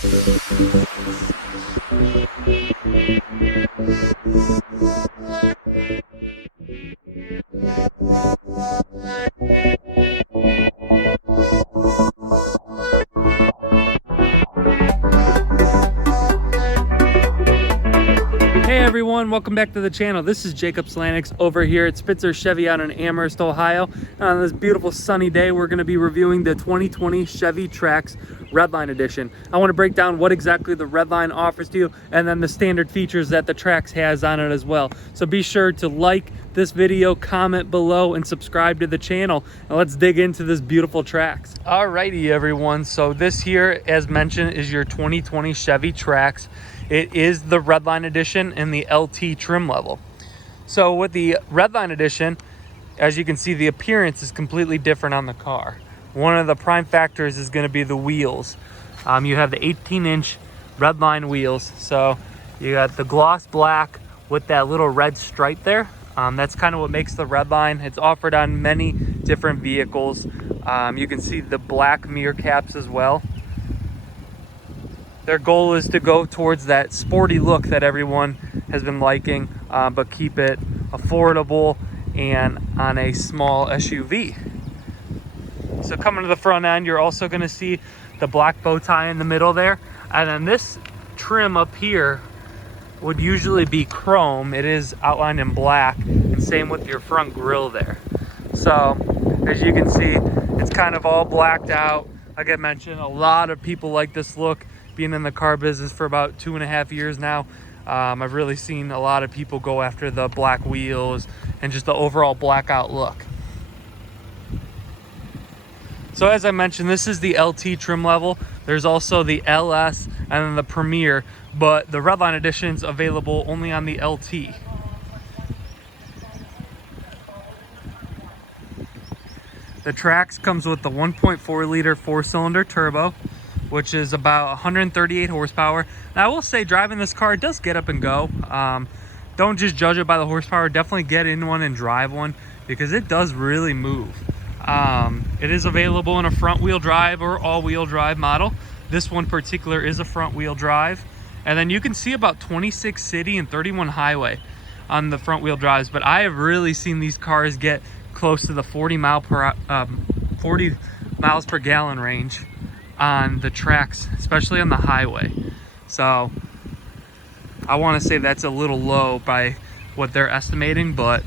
Hey everyone, welcome back to the channel. This is Jacob Slanix over here at Spitzer Chevy out in Amherst, Ohio. On this beautiful sunny day, we're going to be reviewing the 2020 Chevy Trax Redline Edition. I want to break down what exactly the Redline offers to you and then the standard features that the Trax has on it as well. So be sure to like this video, comment below, and subscribe to the channel. And let's dig into this beautiful Trax. Alrighty everyone, so this here, as mentioned, is your 2020 Chevy Trax. It is the Redline Edition in the LT trim level. So with the Redline Edition, as you can see, the appearance is completely different on the car. One of the prime factors is going to be the wheels. You have the 18-inch Redline wheels. So you got the gloss black with that little red stripe there. That's kind of what makes the Redline. It's offered on many different vehicles. You can see the black mirror caps as well. Their goal is to go towards that sporty look that everyone has been liking, but keep it affordable and on a small SUV. So coming to the front end, you're also going to see the black bow tie in the middle there. And then this trim up here would usually be chrome. It is outlined in black, and same with your front grille there. So as you can see, it's kind of all blacked out. Like I mentioned, a lot of people like this look. Being in the car business for about 2.5 years now, I've really seen a lot of people go after the black wheels and just the overall blackout look. So as I mentioned, this is the LT trim level. There's also the LS and then the Premier, but the Redline Edition is available only on the LT. The Trax comes with the 1.4 liter 4-cylinder turbo, which is about 138 horsepower. And I will say, driving this car, it does get up and go. Don't just judge it by the horsepower. Definitely get in one and drive one, because it does really move. It is available in a front wheel drive or all wheel drive model. This one particular is a front wheel drive. And then you can see about 26 city and 31 highway on the front wheel drives. But I have really seen these cars get close to the 40 miles per gallon range on the Trax, especially on the highway. So I want to say that's a little low by what they're estimating, but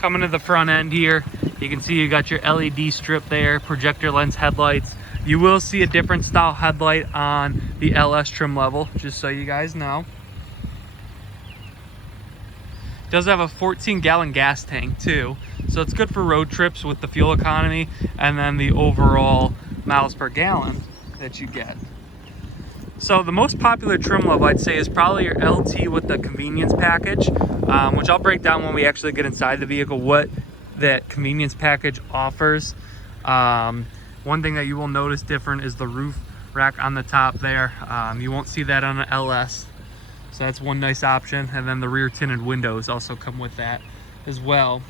coming to the front end here, you can see you got your LED strip there, projector lens headlights. You will see a different style headlight on the LS trim level, just so you guys know. It does have a 14-gallon gas tank too, so it's good for road trips with the fuel economy and then the overall miles per gallon that you get. So the most popular trim level, I'd say, is probably your LT with the convenience package, which I'll break down when we actually get inside the vehicle what that convenience package offers. One thing that you will notice different is the roof rack on the top there. You won't see that on an LS. So that's one nice option. And then the rear tinted windows also come with that as well.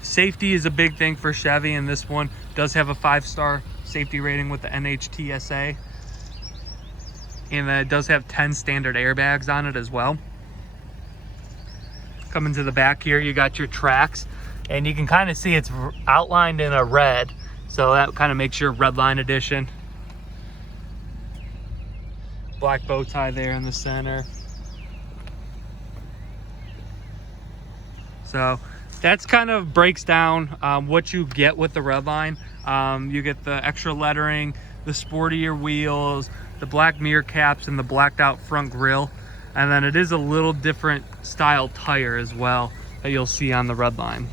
Safety is a big thing for Chevy, and this one does have a 5-star safety rating with the NHTSA. And then it does have 10 standard airbags on it as well. Coming to the back here, you got your Trax, and you can kind of see it's outlined in a red. So that kind of makes your Redline Edition. Black bow tie there in the center. So that's kind of breaks down what you get with the Redline. You get the extra lettering, the sportier wheels, the black mirror caps, and the blacked out front grille. And then it is a little different style tire as well that you'll see on the Redline.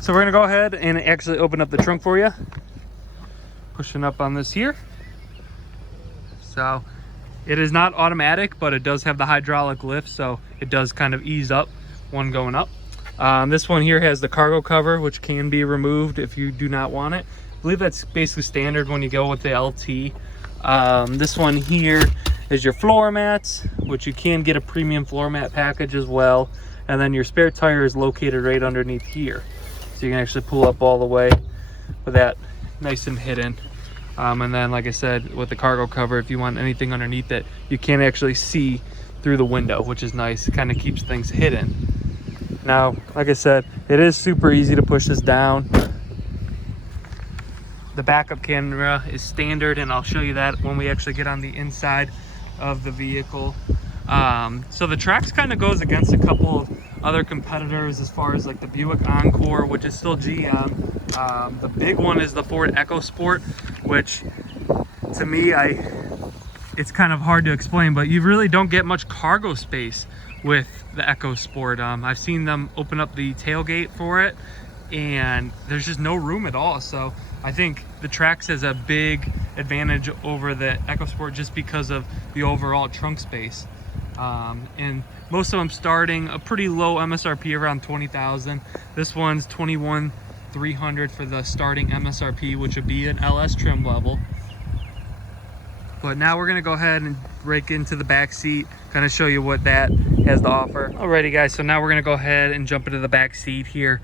So we're gonna go ahead and actually open up the trunk for you. Pushing up on this here. So it is not automatic, but it does have the hydraulic lift, so it does kind of ease up one going up. This one here has the cargo cover, which can be removed if you do not want it. I believe that's basically standard when you go with the LT. This one here is your floor mats, which you can get a premium floor mat package as well. And then your spare tire is located right underneath here. So you can actually pull up all the way with that nice and hidden. And then, like I said, with the cargo cover, if you want anything underneath it, you can't actually see through the window, which is nice. It kind of keeps things hidden. Now, like I said, it is super easy to push this down. The backup camera is standard, and I'll show you that when we actually get on the inside of the vehicle. So the Trax kind of goes against a couple of other competitors as far as like the Buick Encore, which is still GM. The big one is the Ford EcoSport, which to me, it's kind of hard to explain, but you really don't get much cargo space with the EcoSport. I've seen them open up the tailgate for it, and there's just no room at all. So I think the Trax has a big advantage over the EcoSport just because of the overall trunk space. And most of them starting a pretty low MSRP, around 20,000. This one's 21,300 for the starting MSRP, which would be an LS trim level. But now we're gonna go ahead and break into the back seat, kind of show you what that has to offer. Alrighty guys, so now we're gonna go ahead and jump into the back seat here.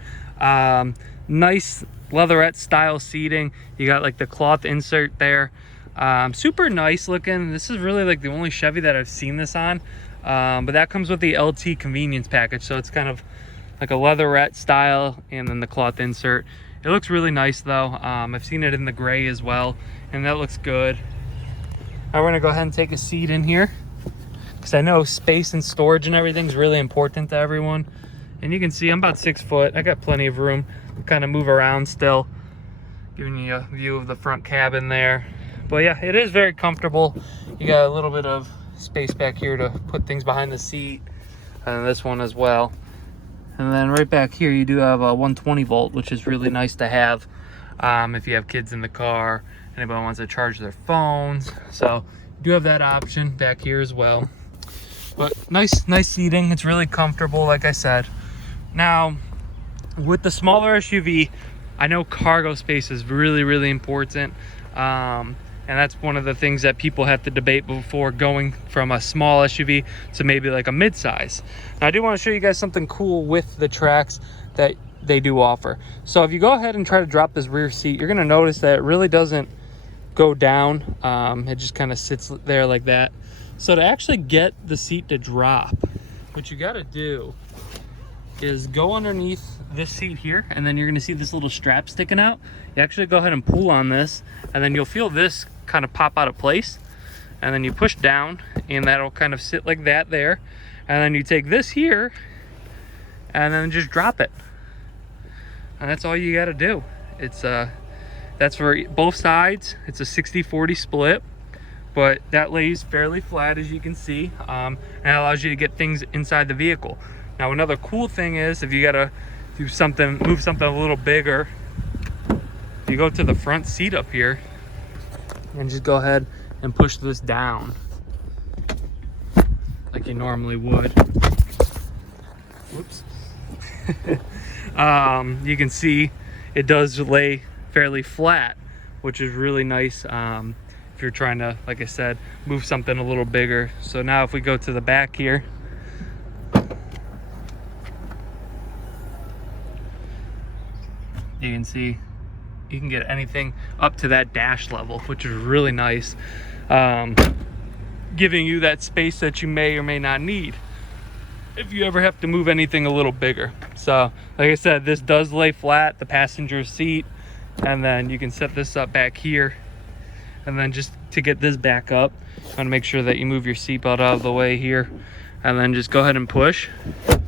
Nice leatherette style seating. You got like the cloth insert there. Super nice looking. This is really like the only Chevy that I've seen this on. But that comes with the LT convenience package, so it's kind of like a leatherette style and then the cloth insert. It looks really nice though. I've seen it in the gray as well, and that looks good. Now we're gonna go ahead and take a seat in here, because I know space and storage and everything is really important to everyone. And you can see I'm about 6 foot. I got plenty of room to kind of move around still, giving you a view of the front cabin there. But yeah, it is very comfortable. You got a little bit of space back here to put things behind the seat, and this one as well. And then right back here you do have a 120 volt, which is really nice to have if you have kids in the car, anybody wants to charge their phones. So you do have that option back here as well. But nice seating. It's really comfortable, like I said. Now with the smaller SUV, I know cargo space is really important. And that's one of the things that people have to debate before going from a small SUV to maybe like a midsize. Now I do want to show you guys something cool with the Trax that they do offer. So if you go ahead and try to drop this rear seat, you're going to notice that it really doesn't go down. It just kind of sits there like that. So to actually get the seat to drop, what you got to do is go underneath this seat here, and then you're going to see this little strap sticking out. You actually go ahead and pull on this, and then you'll feel this kind of pop out of place, and then you push down, and that'll kind of sit like that there. And then you take this here and then just drop it, and that's all you got to do. It's that's for both sides. It's a 60-40 split, but that lays fairly flat, as you can see, and it allows you to get things inside the vehicle. Now another cool thing is, if you gotta do something, move something a little bigger, you go to the front seat up here and just go ahead and push this down like you normally would. Whoops. You can see it does lay fairly flat, which is really nice if you're trying to, like I said, move something a little bigger. So now if we go to the back here, you can see you can get anything up to that dash level, which is really nice, giving you that space that you may or may not need if you ever have to move anything a little bigger. So like I said, this does lay flat, the passenger seat, and then you can set this up back here. And then just to get this back up, you want to make sure that you move your seatbelt out of the way here, and then just go ahead and push, and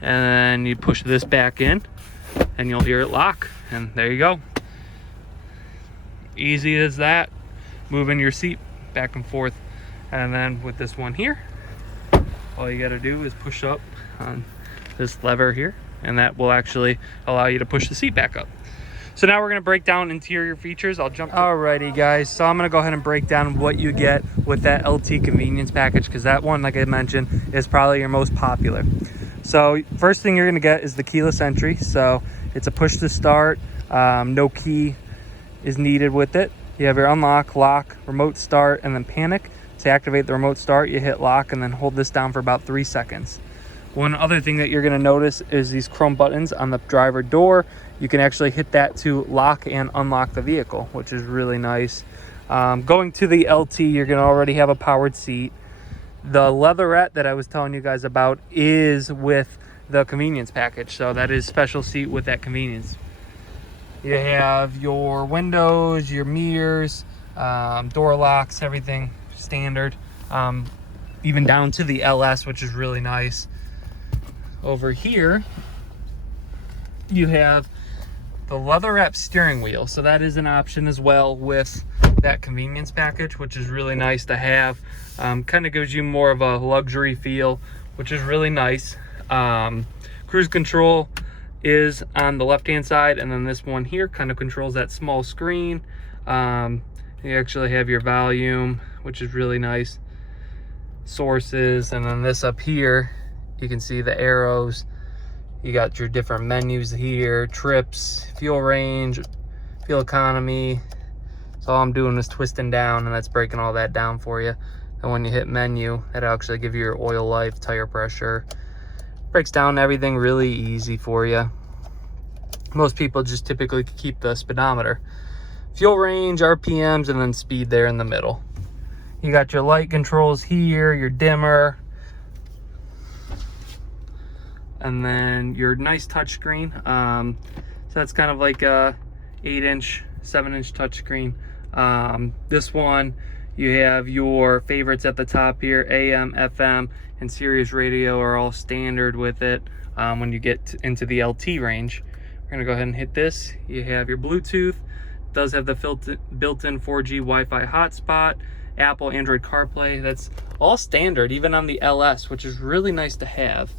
then you push this back in, and you'll hear it lock, and there you go. Easy as that, moving your seat back and forth. And then with this one here, all you got to do is push up on this lever here, and that will actually allow you to push the seat back up. So now we're going to break down interior features. I'll jump. Alrighty guys, so I'm going to go ahead and break down what you get with that LT convenience package, because that one, like I mentioned, is probably your most popular. So first thing you're going to get is the keyless entry. So it's a push to start, no key is needed with it. You have your unlock, lock, remote start, and then panic. To activate the remote start, you hit lock and then hold this down for about 3 seconds. One other thing that you're going to notice is these chrome buttons on the driver door. you can actually hit that to lock and unlock the vehicle, which is really nice. Going to the LT, you're going to already have a powered seat. The leatherette that I was telling you guys about is with the convenience package, so that is special seat with that convenience. You have your windows, your mirrors, door locks, everything standard, even down to the LS, which is really nice. Over here you have the leather-wrapped steering wheel, so that is an option as well with that convenience package, which is really nice to have. Kind of gives you more of a luxury feel, which is really nice. Cruise control is on the left hand side, and then this one here kind of controls that small screen. You actually have your volume, which is really nice, sources, and then this up here you can see the arrows. You got your different menus here, trips, fuel range, fuel economy. So all I'm doing is twisting down, and that's breaking all that down for you. And when you hit menu, it'll actually give you your oil life, tire pressure. Breaks down everything really easy for you. Most people just typically keep the speedometer. Fuel range, RPMs, and then speed there in the middle. You got your light controls here, your dimmer, and then your nice touchscreen. So that's kind of like a 8-inch, 7-inch touchscreen. This one, you have your favorites at the top here. AM, FM, and Sirius radio are all standard with it. When you get into the LT range, we're gonna go ahead and hit this. You have your Bluetooth. Does have the built-in 4G Wi-Fi hotspot, Apple, Android CarPlay. That's all standard, even on the LS, which is really nice to have.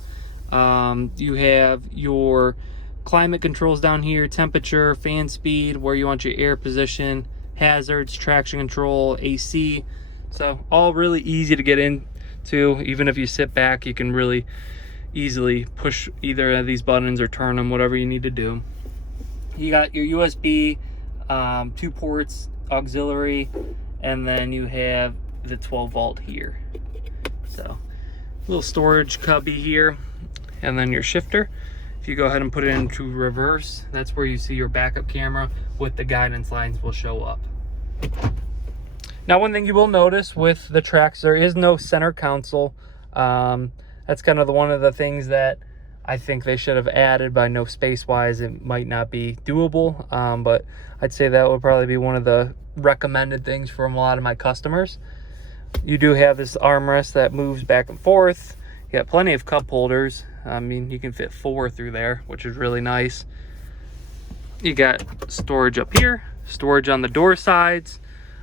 You have your climate controls down here, temperature, fan speed, where you want your air position, hazards, traction control, AC. So all really easy to get into. Even if you sit back, you can really easily push either of these buttons or turn them, whatever you need to do. You got your USB, 2 ports, auxiliary, and then you have the 12-volt here. So little storage cubby here, and then your shifter. If you go ahead and put it into reverse, that's where you see your backup camera with the guidance lines will show up. Now, one thing you will notice with the Trax, there is no center console. That's kind of one of the things that I think they should have added, but I know space-wise it might not be doable. But I'd say that would probably be one of the recommended things from a lot of my customers. You do have this armrest that moves back and forth. You got plenty of cup holders. I mean, you can fit 4 through there, which is really nice. You got storage up here, storage on the door sides,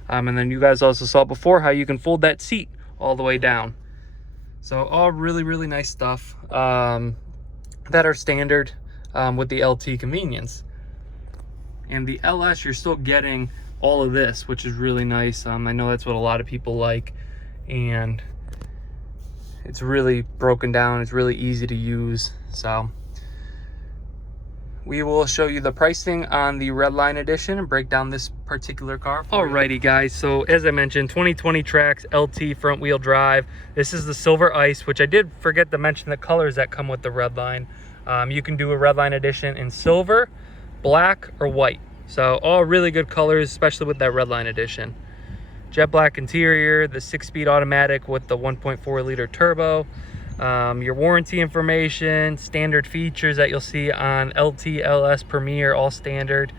and then you guys also saw before how you can fold that seat all the way down. So all really, really nice stuff that are standard with the LT convenience. And the LS, you're still getting all of this, which is really nice. I know that's what a lot of people like, and it's really broken down. It's really easy to use. So we will show you the pricing on the Redline Edition and break down this particular car. Alrighty guys, so as I mentioned, 2020 Trax LT front wheel drive. This is the Silver Ice, which I did forget to mention the colors that come with the Redline. You can do a Redline Edition in silver, black, or white. So all really good colors, especially with that Redline Edition. Jet black interior, the 6-speed automatic with the 1.4 liter turbo, your warranty information, standard features that you'll see on LT, LS, Premier, all standard.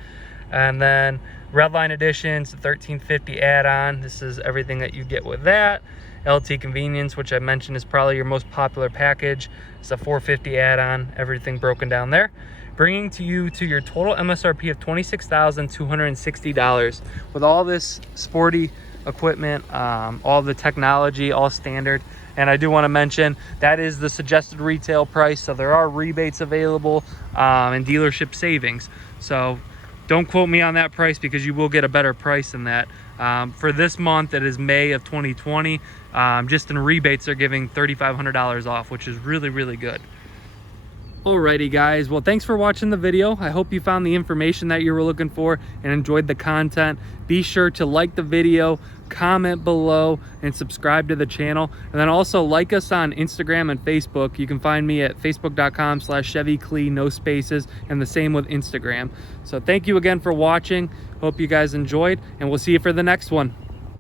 And then Redline Editions, the 1350 add-on. This is everything that you get with that. LT Convenience, which I mentioned is probably your most popular package. It's a 450 add-on, everything broken down there. Bringing to you to your total MSRP of $26,260 with all this sporty equipment, all the technology, all standard. And I do want to mention that is the suggested retail price, so there are rebates available and dealership savings. So don't quote me on that price, because you will get a better price than that. For this month, it is May of 2020. Just in rebates, they're giving $3,500 off, which is really, really good. Alrighty guys, well, thanks for watching the video. I hope you found the information that you were looking for and enjoyed the content. Be sure to like the video, comment below, and subscribe to the channel. And then also like us on Instagram and Facebook. You can find me at facebook.com/ChevyClee, no spaces, and the same with Instagram. So thank you again for watching. Hope you guys enjoyed, and we'll see you for the next one.